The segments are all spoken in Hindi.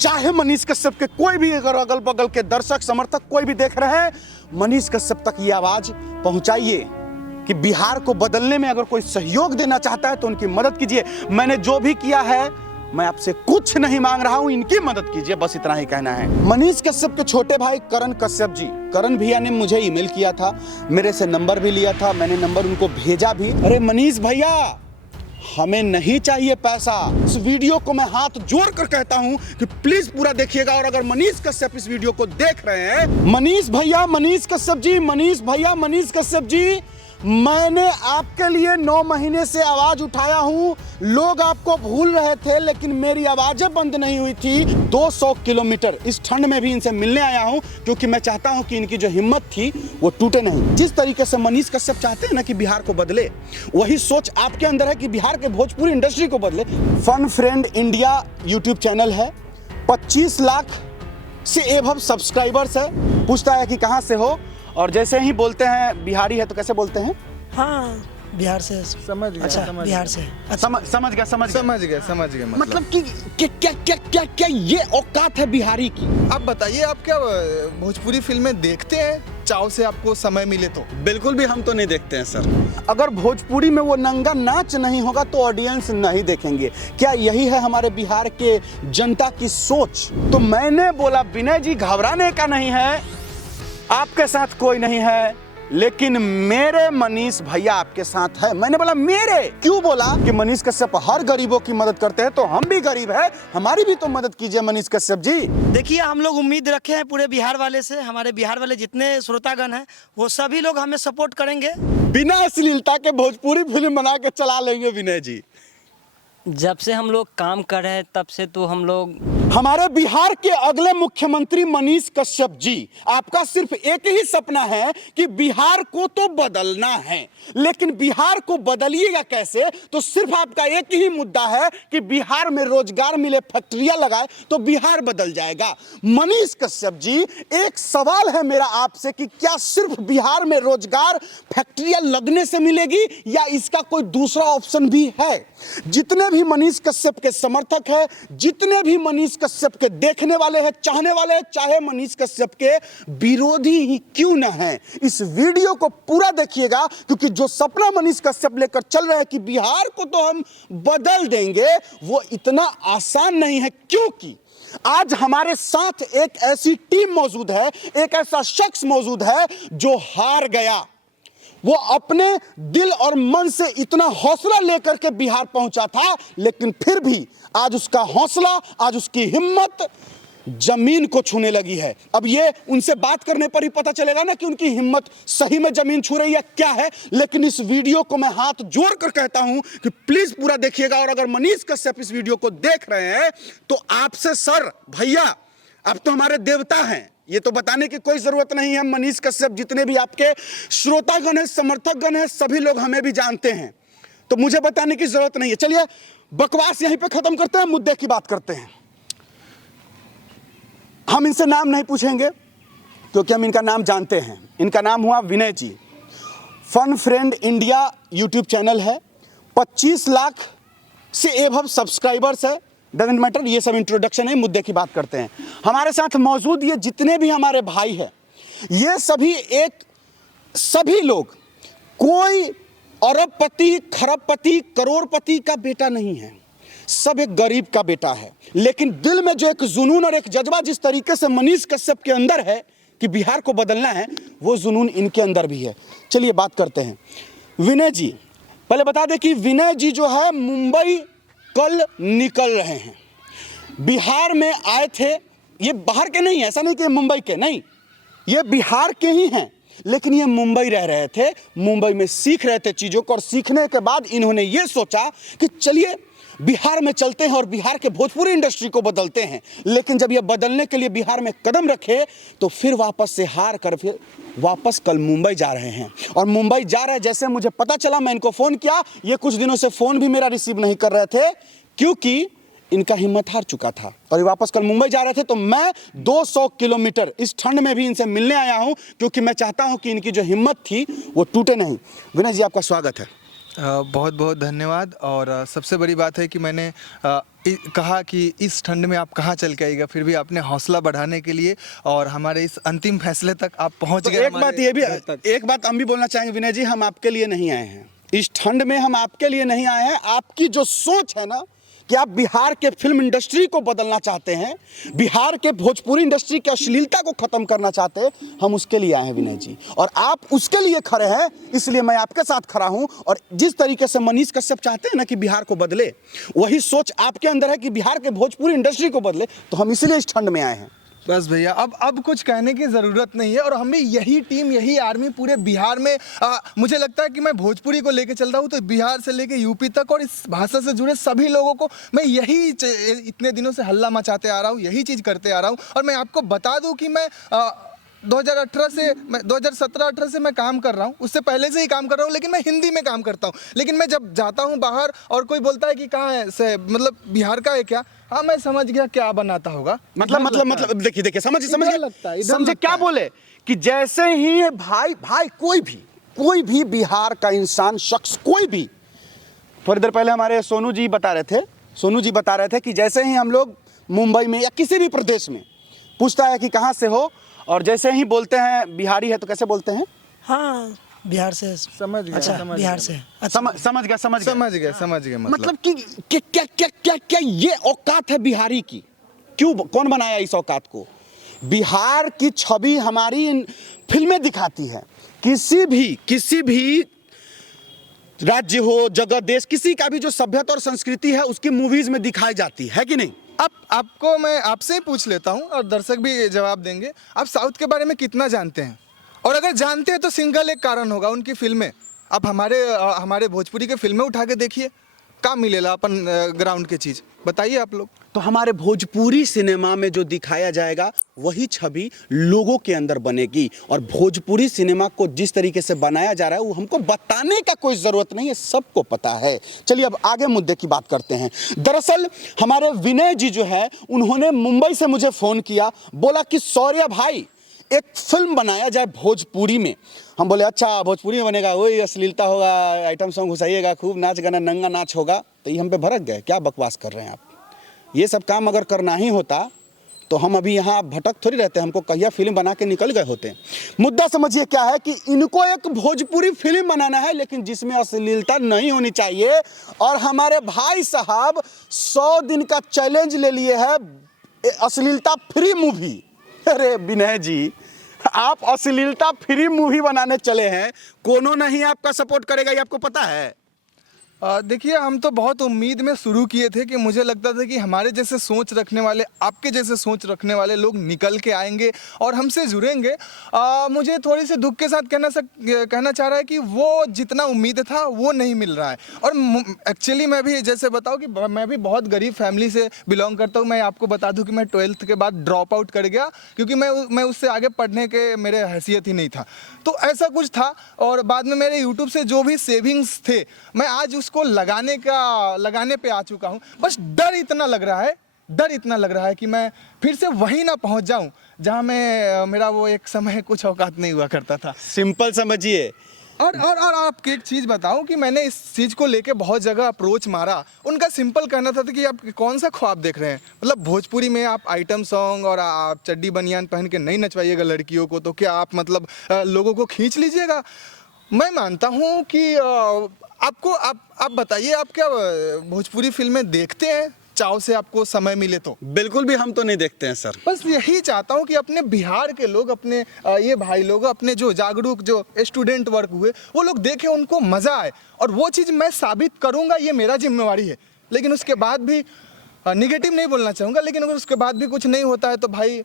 चाहे मनीष कश्यप के कोई भी अगर अगल बगल के दर्शक समर्थक कोई भी देख रहे हैं, मनीष कश्यप तक ये आवाज पहुंचाइए कि बिहार को बदलने में अगर कोई सहयोग देना चाहता है तो उनकी मदद कीजिए। मैंने जो भी किया है, मैं आपसे कुछ नहीं मांग रहा हूं, इनकी मदद कीजिए, बस इतना ही कहना है। मनीष कश्यप के छोटे भाई करण कश्यप जी, करण भैया ने मुझे ईमेल किया था, मेरे से नंबर भी लिया था, मैंने नंबर उनको भेजा भी। अरे मनीष भैया, हमें नहीं चाहिए पैसा। इस वीडियो को मैं हाथ जोड़ कर कहता हूं कि प्लीज पूरा देखिएगा। और अगर मनीष कश्यप इस वीडियो को देख रहे हैं, मनीष भैया, मनीष कश्यप जी, मनीष भैया, मनीष कश्यप जी, मैंने आपके लिए 9 महीने से आवाज उठाया हूं। लोग आपको भूल रहे थे, लेकिन मेरी आवाजें बंद नहीं हुई थी। 200 किलोमीटर इस ठंड में भी इनसे मिलने आया हूं, क्योंकि मैं चाहता हूं कि इनकी जो हिम्मत थी वो टूटे नहीं। जिस तरीके से मनीष कश्यप चाहते हैं ना कि बिहार को बदले, वही सोच आपके अंदर है कि बिहार के भोजपुरी इंडस्ट्री को बदले। Fun friend India YouTube channel है, 25 लाख से एबव सब्सक्राइबर्स है। पूछता है कि कहां से हो, और जैसे ही बोलते हैं बिहारी है तो कैसे बोलते हैं? हाँ, बिहार से। समझ गया। अच्छा, समझ बिहार गया। से। अच्छा। समझ गया मतलब कि क्या ये औकात है बिहारी की? आप बताइए, आप क्या भोजपुरी फिल्में देखते हैं चाव से, आपको समय मिले तो? बिल्कुल भी हम तो नहीं देखते हैं सर। अगर भोजपुरी में वो नंगा नाच नहीं होगा तो ऑडियंस नहीं देखेंगे। क्या यही है हमारे बिहार के जनता की सोच? तो मैंने बोला विनय जी, घबराने का नहीं है, आपके साथ कोई नहीं है, लेकिन मेरे मनीष भैया आपके साथ है। मैंने बोला मेरे, क्यों बोला कि मनीष कश्यप हर गरीबों की मदद करते हैं, तो हम भी गरीब है, हमारी भी तो मदद कीजिए मनीष कश्यप जी। देखिए, हम लोग उम्मीद रखे हैं पूरे बिहार वाले से, हमारे बिहार वाले जितने श्रोतागण हैं वो सभी लोग हमें सपोर्ट करेंगे। बिना अश्लीलता के भोजपुरी फिल्म बना के चला लेंगे विनय जी। जब से हम लोग काम कर रहे हैं तब से तो हम लोग, हमारे बिहार के अगले मुख्यमंत्री मनीष कश्यप जी, आपका सिर्फ एक ही सपना है कि बिहार को तो बदलना है, लेकिन बिहार को बदलिएगा कैसे? तो सिर्फ आपका एक ही मुद्दा है कि बिहार में रोजगार मिले, फैक्ट्रियां लगाए तो बिहार बदल जाएगा। मनीष कश्यप जी, एक सवाल है मेरा आपसे कि क्या सिर्फ बिहार में रोजगार, फैक्ट्रियां लगने से मिलेगी, या इसका कोई दूसरा ऑप्शन भी है? जितने भी मनीष कश्यप के समर्थक हैं, जितने भी मनीष कश्यप के देखने वाले हैं, चाहने वाले हैं, चाहे मनीष कश्यप के विरोधी ही क्यों ना हैं, इस वीडियो को पूरा देखिएगा, क्योंकि जो सपना मनीष कश्यप लेकर चल रहे हैं कि बिहार को तो हम बदल देंगे, वो इतना आसान नहीं है। क्योंकि आज हमारे साथ एक ऐसी टीम मौजूद है, एक ऐसा शख्स मौजूद है जो हार गया। वो अपने दिल और मन से इतना हौसला लेकर के बिहार पहुंचा था, लेकिन फिर भी आज उसका हौसला, आज उसकी हिम्मत जमीन को छूने लगी है। अब ये उनसे बात करने पर ही पता चलेगा ना कि उनकी हिम्मत सही में जमीन छू रही है क्या है। लेकिन इस वीडियो को मैं हाथ जोड़ कर कहता हूं कि प्लीज पूरा देखिएगा। और अगर मनीष कश्यप इस वीडियो को देख रहे हैं तो आपसे सर भैया, अब तो हमारे देवता हैं, ये तो बताने की कोई जरूरत नहीं है। मनीष कश्यप, जितने भी आपके श्रोतागण हैं, समर्थकगण हैं, सभी लोग हमें भी जानते हैं, तो मुझे बताने की जरूरत नहीं है। चलिए बकवास यहीं पे खत्म करते हैं, मुद्दे की बात करते हैं। हम इनसे नाम नहीं पूछेंगे क्योंकि हम इनका नाम जानते हैं। इनका नाम हुआ Vinay ji. Fun friend India YouTube channel है, 25 लाख से एबव सब्सक्राइबर्स है। डजंट मैटर, ये सब इंट्रोडक्शन है, मुद्दे की बात करते हैं। हमारे साथ मौजूद ये जितने भी हमारे भाई हैं, ये सभी लोग कोई अरबपति, खरबपति, करोड़पति का बेटा नहीं है, सब एक गरीब का बेटा है। लेकिन दिल में जो एक जुनून और एक जज्बा जिस तरीके से मनीष कश्यप के अंदर है कि बिहार को बदलना है, वो जुनून इनके अंदर भी है। चलिए बात करते हैं। विनय जी, पहले बता दें कि विनय जी जो है मुंबई कल निकल रहे हैं। बिहार में आए थे, ये बाहर के नहीं है, ऐसा नहीं कि मुंबई के, नहीं, ये बिहार के ही हैं, लेकिन ये मुंबई रह रहे थे, मुंबई में सीख रहे थे चीज़ों को। और सीखने के बाद इन्होंने ये सोचा कि चलिए बिहार में चलते हैं और बिहार के भोजपुरी इंडस्ट्री को बदलते हैं। लेकिन जब ये बदलने के लिए बिहार में कदम रखे तो फिर वापस से हार कर फिर वापस कल मुंबई जा रहे हैं। और मुंबई जा रहे, जैसे मुझे पता चला, मैं इनको फ़ोन किया, ये कुछ दिनों से फ़ोन भी मेरा रिसीव नहीं कर रहे थे क्योंकि इनका हिम्मत हार चुका था और ये वापस कल मुंबई जा रहे थे। तो मैं 200 किलोमीटर इस ठंड में भी इनसे मिलने आया हूं, क्योंकि मैं चाहता हूं कि इनकी जो हिम्मत थी वो टूटे नहीं। विनय जी, आपका स्वागत है। बहुत बहुत धन्यवाद। और सबसे बड़ी बात है कि मैंने कहा कि इस ठंड में आप कहाँ चल के आइएगा, फिर भी आपने हौसला बढ़ाने के लिए और हमारे इस अंतिम फैसले तक आप पहुँच तो गए। एक बात ये भी, एक बात हम भी बोलना चाहेंगे विनय जी, हम आपके लिए नहीं आए हैं इस ठंड में, हम आपके लिए नहीं आए हैं। आपकी जो सोच है ना कि आप बिहार के फिल्म इंडस्ट्री को बदलना चाहते हैं, बिहार के भोजपुरी इंडस्ट्री की अश्लीलता को खत्म करना चाहते हैं, हम उसके लिए आए हैं विनय जी, और आप उसके लिए खड़े हैं, इसलिए मैं आपके साथ खड़ा हूं। और जिस तरीके से मनीष कश्यप चाहते हैं ना कि बिहार को बदले, वही सोच आपके अंदर है कि बिहार के भोजपुरी इंडस्ट्री को बदले, तो हम इसलिए इस ठंड में आए हैं। बस भैया, अब कुछ कहने की ज़रूरत नहीं है। और हमें यही टीम, यही आर्मी पूरे बिहार में, मुझे लगता है कि मैं भोजपुरी को लेके चल रहा हूँ तो बिहार से लेके यूपी तक और इस भाषा से जुड़े सभी लोगों को मैं यही इतने दिनों से हल्ला मचाते आ रहा हूँ, यही चीज़ करते आ रहा हूँ। और मैं आपको बता दूँ कि मैं 2017-18 से मैं काम कर रहा हूँ, उससे पहले से ही काम कर रहा हूँ, लेकिन मैं हिंदी में काम करता हूँ। लेकिन मैं जब जाता हूँ बाहर और कोई बोलता है कि कहाँ है से, मतलब बिहार का है क्या, हाँ मैं समझ गया क्या बनाता होगा। मतलब देखिए लगता है, समझे क्या बोले कि जैसे ही भाई कोई भी बिहार का इंसान, शख्स कोई भी, थोड़ी देर पहले हमारे सोनू जी बता रहे थे कि जैसे ही हम लोग मुंबई में या किसी भी प्रदेश में पूछता है कि कहाँ से हो, और जैसे ही बोलते हैं बिहारी है तो कैसे बोलते हैं? हाँ, बिहार से। समझ गया, अच्छा, समझ बिहार गया। से। समझ गया। मतलब कि क्या ये औकात है बिहारी की? क्यों, कौन बनाया इस औकात को? बिहार की छवि हमारी इन फिल्में दिखाती है। किसी भी राज्य हो, जगह, देश, किसी का भी जो सभ्यता और संस्कृति है उसकी मूवीज में दिखाई जाती है कि नहीं? आपको मैं आपसे ही पूछ लेता हूँ और दर्शक भी जवाब देंगे, आप साउथ के बारे में कितना जानते हैं? और अगर जानते हैं तो सिंगल एक कारण होगा, उनकी फिल्में। आप हमारे भोजपुरी के फिल्में उठा के देखिए, क्या मिलेगा अपन ग्राउंड की चीज़, बताइए आप लोग। तो हमारे भोजपुरी सिनेमा में जो दिखाया जाएगा वही छवि लोगों के अंदर बनेगी, और भोजपुरी सिनेमा को जिस तरीके से बनाया जा रहा है वो हमको बताने का कोई ज़रूरत नहीं है, सबको पता है। चलिए अब आगे मुद्दे की बात करते हैं। दरअसल हमारे विनय जी जो है, उन्होंने मुंबई से मुझे फ़ोन किया, बोला कि शौर्य भाई एक फिल्म बनाया जाए भोजपुरी में। हम बोले अच्छा भोजपुरी में बनेगा, वही अश्लीलता होगा, आइटम सॉन्ग घुसाइएगा, खूब नाच गाना, नंगा नाच होगा। तो ये हम पे भड़क गए, क्या बकवास कर रहे हैं आप, ये सब काम अगर करना ही होता तो हम अभी यहाँ भटक थोड़ी रहते, हमको कहिया फिल्म बना के निकल गए होते। मुद्दा समझिए क्या है कि इनको एक भोजपुरी फिल्म बनाना है लेकिन जिसमें अश्लीलता नहीं होनी चाहिए, और हमारे भाई साहब 100 दिन का चैलेंज ले लिए है अश्लीलता फ्री मूवी। अरे विनय जी, आप अश्लीलता फ्री मूवी बनाने चले हैं, कोनो नहीं आपका सपोर्ट करेगा, ये आपको पता है। देखिए, हम तो बहुत उम्मीद में शुरू किए थे कि मुझे लगता था कि हमारे जैसे सोच रखने वाले, आपके जैसे सोच रखने वाले लोग निकल के आएंगे और हमसे जुड़ेंगे। मुझे थोड़ी सी दुख के साथ कहना चाह रहा है कि वो जितना उम्मीद था वो नहीं मिल रहा है। और एक्चुअली मैं भी जैसे बताऊं कि मैं भी बहुत गरीब फैमिली से बिलोंग करता हूं। मैं आपको बता दूं कि मैं 12th के बाद ड्रॉप आउट कर गया क्योंकि मैं उससे आगे पढ़ने के मेरे हैसियत ही नहीं था, तो ऐसा कुछ था। और बाद में मेरे यूट्यूब से जो भी सेविंग्स थे, मैं आज उसको लगाने पे आ चुका हूँ। बस डर इतना लग रहा है कि मैं फिर से वहीं ना पहुँच जाऊँ जहाँ मेरा वो एक समय कुछ औकात नहीं हुआ करता था। सिंपल समझिए। और आपको एक चीज़ बताऊं कि मैंने इस चीज़ को लेके बहुत जगह अप्रोच मारा। उनका सिंपल कहना था कि आप कौन सा ख्वाब देख रहे हैं, मतलब भोजपुरी में आप आइटम सॉन्ग और आप चड्डी बनियान पहन के नहीं नचवाइएगा लड़कियों को, तो क्या आप मतलब लोगों को खींच लीजिएगा? मैं मानता हूं कि आप बताइए, आप क्या भोजपुरी फिल्में देखते हैं चाव से, आपको समय मिले तो? बिल्कुल भी हम तो नहीं देखते हैं सर। बस यही चाहता हूं कि अपने बिहार के लोग, अपने ये भाई लोग, अपने जो जागरूक जो स्टूडेंट वर्ग हुए, वो लोग देखें, उनको मज़ा आए, और वो चीज़ मैं साबित करूंगा, ये मेरा जिम्मेवारी है। लेकिन उसके बाद भी निगेटिव नहीं बोलना चाहूँगा, लेकिन अगर उसके बाद भी कुछ नहीं होता है तो भाई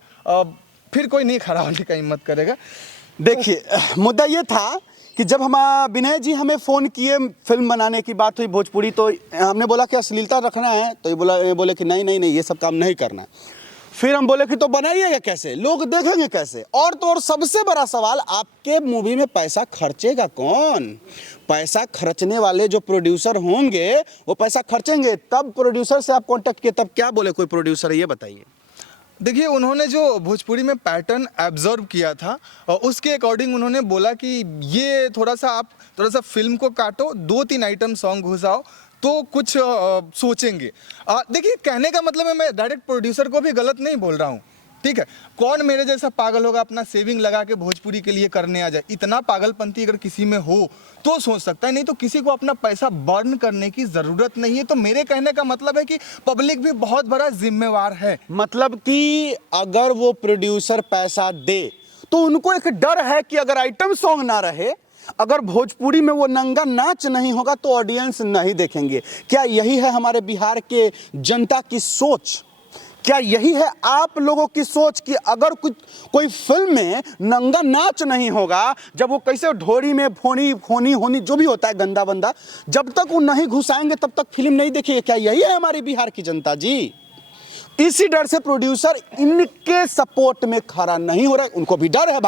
फिर कोई नहीं खड़ा होने का हिम्मत करेगा। देखिए, मुद्दा ये था कि जब हम विनय जी हमें फ़ोन किए, फिल्म बनाने की बात हुई भोजपुरी, तो हमने बोला कि अश्लीलता रखना है, तो ये बोले कि नहीं ये सब काम नहीं करना है। फिर हम बोले कि तो बनाइएगा कैसे, लोग देखेंगे कैसे? और तो और सबसे बड़ा सवाल, आपके मूवी में पैसा खर्चेगा कौन? पैसा खर्चने वाले जो प्रोड्यूसर होंगे वो पैसा खर्चेंगे, तब प्रोड्यूसर से आप कॉन्टेक्ट किए, तब क्या बोले कोई प्रोड्यूसर है, ये बताइए। देखिए उन्होंने जो भोजपुरी में पैटर्न एब्जॉर्व किया था और उसके अकॉर्डिंग उन्होंने बोला कि ये थोड़ा सा फिल्म को काटो, 2-3 आइटम सॉन्ग घुसाओ तो कुछ सोचेंगे। देखिए कहने का मतलब है, मैं डायरेक्ट प्रोड्यूसर को भी गलत नहीं बोल रहा हूँ, ठीक है। कौन मेरे जैसा पागल होगा अपना सेविंग लगा के भोजपुरी के लिए करने आ जाए? इतना पागलपंती अगर किसी में हो तो सोच सकता है, नहीं तो किसी को अपना पैसा बर्न करने की ज़रूरत नहीं है। तो मेरे कहने का मतलब है कि पब्लिक भी बहुत बड़ा जिम्मेवार है। मतलब कि अगर वो प्रोड्यूसर पैसा दे तो उनको एक डर है कि अगर आइटम सॉन्ग ना रहे, अगर भोजपुरी में वो नंगा नाच नहीं होगा तो ऑडियंस नहीं देखेंगे। क्या यही है हमारे बिहार के जनता की सोच? क्या यही है आप लोगों की सोच कि अगर कोई फिल्म में नंगा नाच नहीं होगा, जब वो कैसे ढोरी में होनी जो भी होता है गंदा बंदा, जब तक वो नहीं घुसाएंगे तब तक फिल्म नहीं देखेंगे? क्या यही है हमारे बिहार की जनता जी? इसी डर से प्रोड्यूसर इनके सपोर्ट में खड़ा नहीं हो रहा है। उनको भी डर है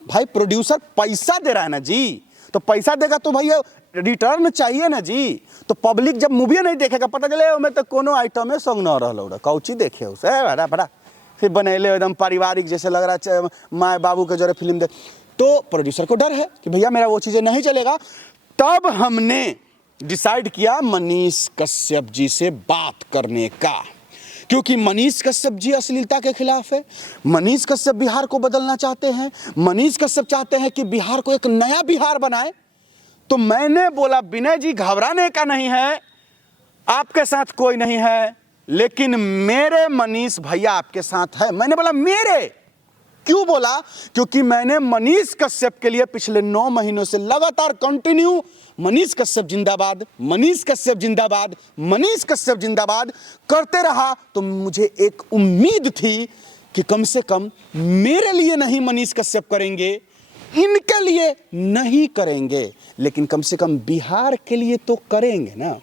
भाई प्रोड्यूसर पैसा दे रहा है ना जी, तो पैसा देगा तो भैया रिटर्न चाहिए ना जी। तो पब्लिक जब मूवी नहीं देखेगा, पता चले मैं तो कोनो आइटम में सॉन्ग ना रहा कौची देखे उसे बड़ा फिर बनेले एकदम पारिवारिक जैसे लग रहा है, माँ बाबू के जरे फिल्म दे, तो प्रोड्यूसर को डर है कि भैया मेरा वो चीज़ें नहीं चलेगा। तब हमने डिसाइड किया मनीष कश्यप जी से बात करने का, क्योंकि मनीष कश्यप जी अश्लीलता के खिलाफ है। मनीष कश्यप बिहार को बदलना चाहते हैं। मनीष कश्यप चाहते हैं कि बिहार को एक नया बिहार बनाए। तो मैंने बोला विनय जी घबराने का नहीं है, आपके साथ कोई नहीं है, लेकिन मेरे मनीष भैया आपके साथ है। मैंने बोला मेरे, क्यों बोला? क्योंकि मैंने मनीष कश्यप के लिए पिछले 9 महीनों से लगातार कंटिन्यू मनीष कश्यप जिंदाबाद, मनीष कश्यप जिंदाबाद, मनीष कश्यप जिंदाबाद करते रहा। तो मुझे एक उम्मीद थी कि कम से कम मेरे लिए नहीं मनीष कश्यप करेंगे, इनके लिए नहीं करेंगे, लेकिन कम से कम बिहार के लिए तो करेंगे ना।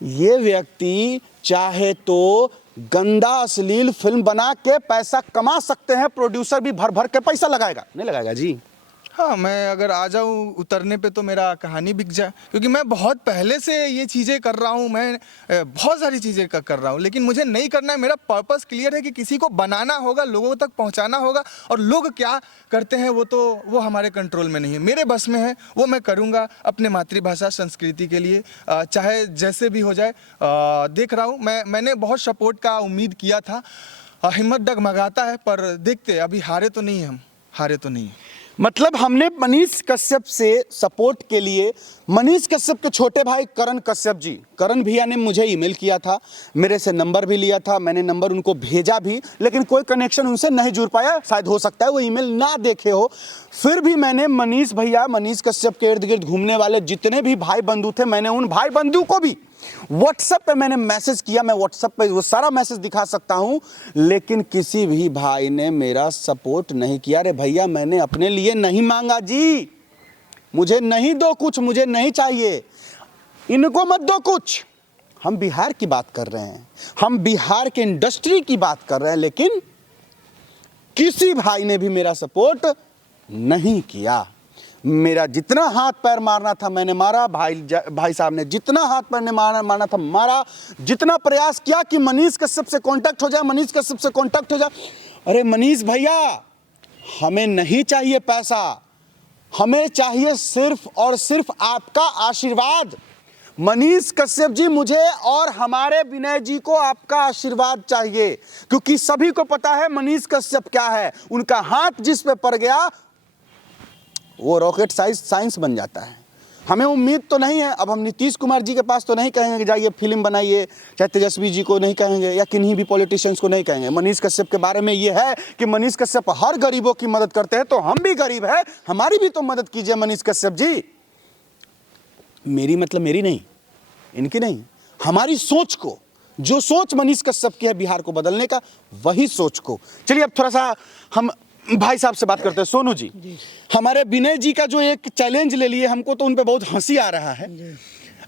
ये व्यक्ति चाहे तो गंदा अश्लील फिल्म बना के पैसा कमा सकते हैं, प्रोड्यूसर भी भर भर के पैसा लगाएगा, नहीं लगाएगा जी? हाँ, मैं अगर आ जाऊँ उतरने पे तो मेरा कहानी बिक जाए, क्योंकि मैं बहुत पहले से ये चीज़ें कर रहा हूँ, मैं बहुत सारी चीज़ें कर रहा हूँ, लेकिन मुझे नहीं करना है। मेरा पर्पस क्लियर है कि किसी को बनाना होगा, लोगों तक पहुँचाना होगा, और लोग क्या करते हैं वो हमारे कंट्रोल में नहीं है। मेरे बस में है, वो मैं करूँगा अपने मातृभाषा संस्कृति के लिए, चाहे जैसे भी हो जाए। देख रहा हूँ मैंने बहुत सपोर्ट का उम्मीद किया था, हिम्मत डगमगाता है, पर देखते अभी हारे तो नहीं हैं। मतलब हमने मनीष कश्यप से सपोर्ट के लिए मनीष कश्यप के छोटे भाई करण कश्यप जी, करण भैया ने मुझे ईमेल किया था, मेरे से नंबर भी लिया था, मैंने नंबर उनको भेजा भी, लेकिन कोई कनेक्शन उनसे नहीं जुड़ पाया। शायद हो सकता है वो ईमेल ना देखे हो। फिर भी मैंने मनीष भैया, मनीष कश्यप के इर्द गिर्द घूमने वाले जितने भी भाई बंधु थे, मैंने उन भाई बंधु को भी व्हाट्सएप पे मैंने मैसेज किया। मैं व्हाट्सएप पे वो सारा मैसेज दिखा सकता हूं, लेकिन किसी भी भाई ने मेरा सपोर्ट नहीं किया। अरे भैया मैंने अपने लिए नहीं मांगा जी, मुझे नहीं दो कुछ, मुझे नहीं चाहिए, इनको मत दो कुछ। हम बिहार की बात कर रहे हैं, हम बिहार के इंडस्ट्री की बात कर रहे हैं, लेकिन किसी भाई ने भी मेरा सपोर्ट नहीं किया। मेरा जितना हाथ पैर मारना था मैंने मारा, भाई साहब ने जितना हाथ पैर ने मारना था मारा, जितना प्रयास किया कि मनीष कश्यप से कांटेक्ट हो जाए, मनीष कश्यप से कांटेक्ट हो जाए। अरे मनीष भैया, हमें नहीं चाहिए पैसा, हमें चाहिए सिर्फ और सिर्फ आपका आशीर्वाद। मनीष कश्यप जी, मुझे और हमारे विनय जी को आपका आशीर्वाद चाहिए, क्योंकि सभी को पता है मनीष कश्यप क्या है। उनका हाथ जिस पे पड़ गया वो रॉकेट साइंस बन जाता है। हमें उम्मीद तो नहीं है, अब हम नीतीश कुमार जी के पास तो नहीं कहेंगे कि जाइए फिल्म बनाइए, चाहे तेजस्वी जी को नहीं कहेंगे या किन्हीं भी पॉलिटिशियंस को नहीं कहेंगे। मनीष कश्यप के बारे में ये है कि मनीष कश्यप हर गरीबों की मदद करते हैं, तो हम भी गरीब हैं, हमारी भी तो मदद कीजिए मनीष कश्यप जी। मेरी मतलब मेरी नहीं, इनकी नहीं, हमारी सोच को, जो सोच मनीष कश्यप की है बिहार को बदलने का, वही सोच को। चलिए अब थोड़ा सा हम भाई साहब से बात करते हैं। सोनू जी, हमारे विनय जी का जो एक चैलेंज ले लिए, हमको तो उन पे बहुत हंसी आ रहा है।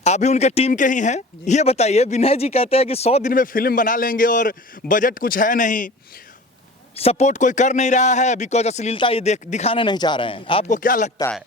आप भी उनके टीम के ही हैं, ये बताइए, विनय जी कहते हैं कि 100 दिन में फिल्म बना लेंगे और बजट कुछ है नहीं, सपोर्ट कोई कर नहीं रहा है, बिकॉज अश्लीलता ये दिखाना नहीं चाह रहे हैं। आपको क्या लगता है?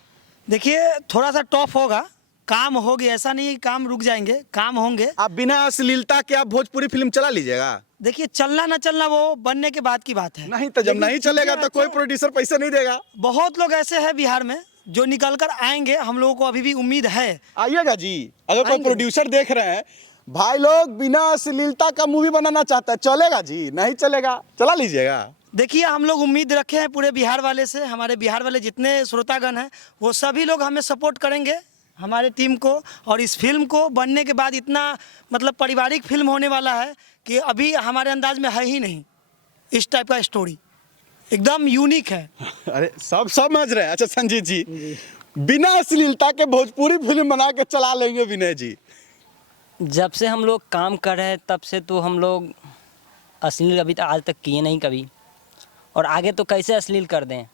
देखिए थोड़ा सा टफ होगा, काम होगी, ऐसा नहीं है कि काम रुक जाएंगे, काम होंगे। आप बिना अश्लीलता के आप भोजपुरी फिल्म चला लीजिएगा? देखिए चलना ना चलना वो बनने के बाद की बात है। नहीं तो जब लेकिन नहीं चलेगा चीजें तो कोई अच्छा- प्रोड्यूसर पैसा नहीं देगा। बहुत लोग ऐसे हैं बिहार में जो निकल कर आएंगे, हम लोगों को अभी भी उम्मीद है। आइएगा जी, अगर कोई आएंगे। प्रोड्यूसर देख रहे हैं, भाई लोग बिना अश्लीलता का मूवी बनाना चाहता है, चलेगा जी? नहीं चलेगा, चला लीजिएगा। देखिए हम लोग उम्मीद रखे हैं पूरे बिहार वाले से, हमारे बिहार वाले जितने श्रोतागण हैं वो सभी लोग हमें सपोर्ट करेंगे, हमारे टीम को। और इस फिल्म को बनने के बाद इतना मतलब पारिवारिक फिल्म होने वाला है कि अभी हमारे अंदाज में है ही नहीं इस टाइप का स्टोरी, एकदम यूनिक है। अरे सब समझ रहे हैं। अच्छा संजीत जी, बिना अश्लीलता के भोजपुरी फिल्म बना के चला लेंगे विनय जी? जब से हम लोग काम कर रहे हैं तब से तो हम लोग अश्लील अभी तक आज तक किए नहीं कभी, और आगे तो कैसे अश्लील कर दें?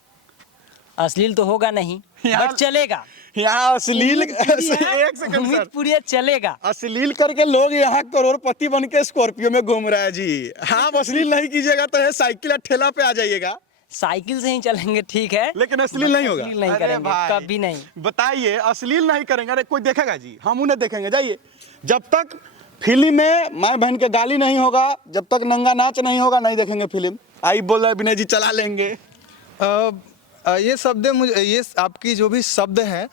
अश्लील तो होगा नहीं, बट चलेगा। यहाँ अश्लील उम्मीद पूरी है, एक सेकंड उम्मीद सर, पूरी है, चलेगा। अश्लील करके लोग यहाँ करोड़पति बन के स्कॉर्पियो में घूम रहा है जी। हाँ, अब अश्लील नहीं कीजिएगा तो है साइकिल और ठेला पे आ जाइएगा, साइकिल से ही चलेंगे, ठीक है, लेकिन अश्लील नहीं होगा। अश्लील नहीं अरे करेंगे, भाई, कभी नहीं। बताइए, अश्लील नहीं करेंगे? अरे कोई देखेगा जी? हम उन्हें देखेंगे? जाइए, जब तक फिल्म में माँ बहन के गाली नहीं होगा, जब तक नंगा नाच नहीं होगा, नहीं देखेंगे फिल्म। आई बोल रहे विनय जी चला लेंगे। ये शब्द मुझे, ये आपकी जो भी शब्द हैं,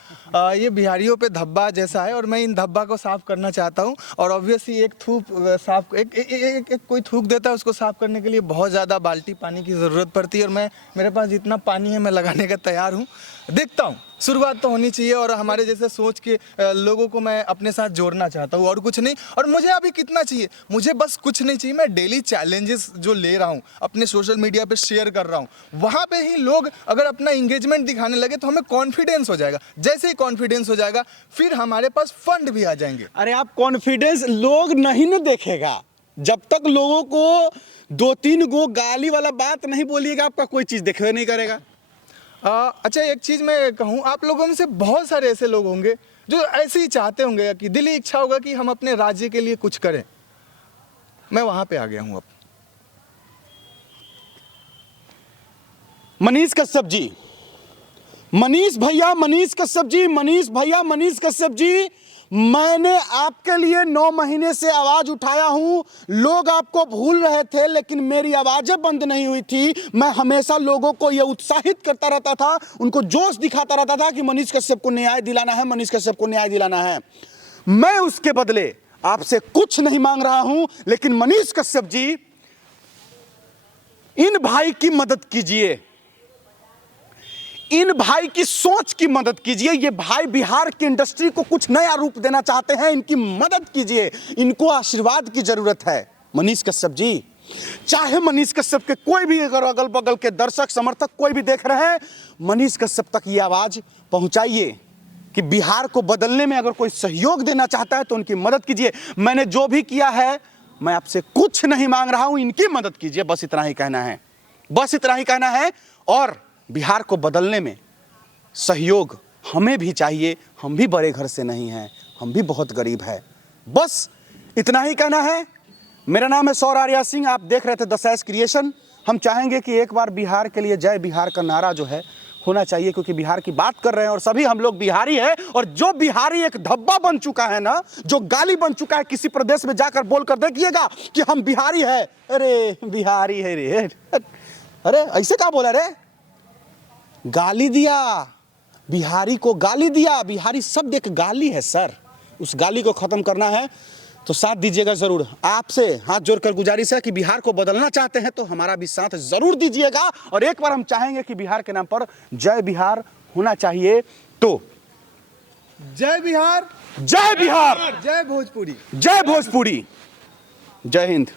ये बिहारियों पे धब्बा जैसा है, और मैं इन धब्बा को साफ करना चाहता हूँ। और ऑब्वियसली एक थूक साफ एक कोई थूक देता है, उसको साफ करने के लिए बहुत ज़्यादा बाल्टी पानी की ज़रूरत पड़ती है, और मेरे पास जितना पानी है मैं लगाने का तैयार हूँ। देखता हूँ, शुरुआत तो होनी चाहिए, और हमारे जैसे सोच के लोगों को मैं अपने साथ जोड़ना चाहता हूँ, और कुछ नहीं। और मुझे अभी कितना चाहिए? मुझे बस कुछ नहीं चाहिए। मैं डेली चैलेंजेस जो ले रहा हूँ, अपने सोशल मीडिया पे शेयर कर रहा हूँ, वहाँ पे ही लोग अगर अपना इंगेजमेंट दिखाने लगे तो हमें कॉन्फिडेंस हो जाएगा। जैसे ही कॉन्फिडेंस हो जाएगा, फिर हमारे पास फंड भी आ जाएंगे। अरे आप कॉन्फिडेंस लोग नहीं न देखेगा, जब तक लोगों को 2-3 गो गाली वाला बात नहीं बोलिएगा, आपका कोई चीज़ देखवे नहीं करेगा। अच्छा, एक चीज़ मैं कहूँ, आप लोगों में से बहुत सारे ऐसे लोग होंगे जो ऐसे ही चाहते होंगे कि दिली इच्छा होगा कि हम अपने राज्य के लिए कुछ करें। मैं वहाँ पे आ गया हूँ अब। मनीष कश्यप जी, मनीष भैया, मनीष कश्यप जी, मनीष भैया, मनीष कश्यप जी, मैंने आपके लिए 9 महीने से आवाज उठाया हूं। लोग आपको भूल रहे थे, लेकिन मेरी आवाजें बंद नहीं हुई थी। मैं हमेशा लोगों को यह उत्साहित करता रहता था, उनको जोश दिखाता रहता था कि मनीष कश्यप को न्याय दिलाना है, मनीष कश्यप को न्याय दिलाना है। मैं उसके बदले आपसे कुछ नहीं मांग रहा हूं, लेकिन मनीष कश्यप जी, इन भाई की मदद कीजिए, इन भाई की सोच की मदद कीजिए। ये भाई बिहार की इंडस्ट्री को कुछ नया रूप देना चाहते हैं, इनकी मदद कीजिए, इनको आशीर्वाद की जरूरत है। मनीष कश्यप जी, चाहे मनीष कश्यप के कोई भी अगर अगल बगल के दर्शक समर्थक कोई भी देख रहे हैं, मनीष कश्यप तक ये आवाज पहुंचाइए कि बिहार को बदलने में अगर कोई सहयोग देना चाहता है तो उनकी मदद कीजिए। मैंने जो भी किया है, मैं आपसे कुछ नहीं मांग रहा हूं, इनकी मदद कीजिए, बस इतना ही कहना है, बस इतना ही कहना है। और बिहार को बदलने में सहयोग हमें भी चाहिए, हम भी बड़े घर से नहीं हैं, हम भी बहुत गरीब है, बस इतना ही कहना है। मेरा नाम है सौर आर्या सिंह, आप देख रहे थे द सैस क्रिएशन। हम चाहेंगे कि एक बार बिहार के लिए जय बिहार का नारा जो है होना चाहिए, क्योंकि बिहार की बात कर रहे हैं और सभी हम लोग बिहारी हैं। और जो बिहारी एक धब्बा बन चुका है ना, जो गाली बन चुका है, किसी प्रदेश में जाकर बोलकर देखिएगा कि हम बिहारी है, अरे बिहारी है रे, अरे ऐसे क्या बोला रे, गाली दिया, बिहारी को गाली दिया। बिहारी शब्द एक गाली है सर, उस गाली को खत्म करना है तो साथ दीजिएगा जरूर। आपसे हाथ जोड़कर गुजारिश है कि बिहार को बदलना चाहते हैं तो हमारा भी साथ जरूर दीजिएगा। और एक बार हम चाहेंगे कि बिहार के नाम पर जय बिहार होना चाहिए, तो जय बिहार, जय बिहार, जय भोजपुरी, जय भोजपुरी, जय हिंद।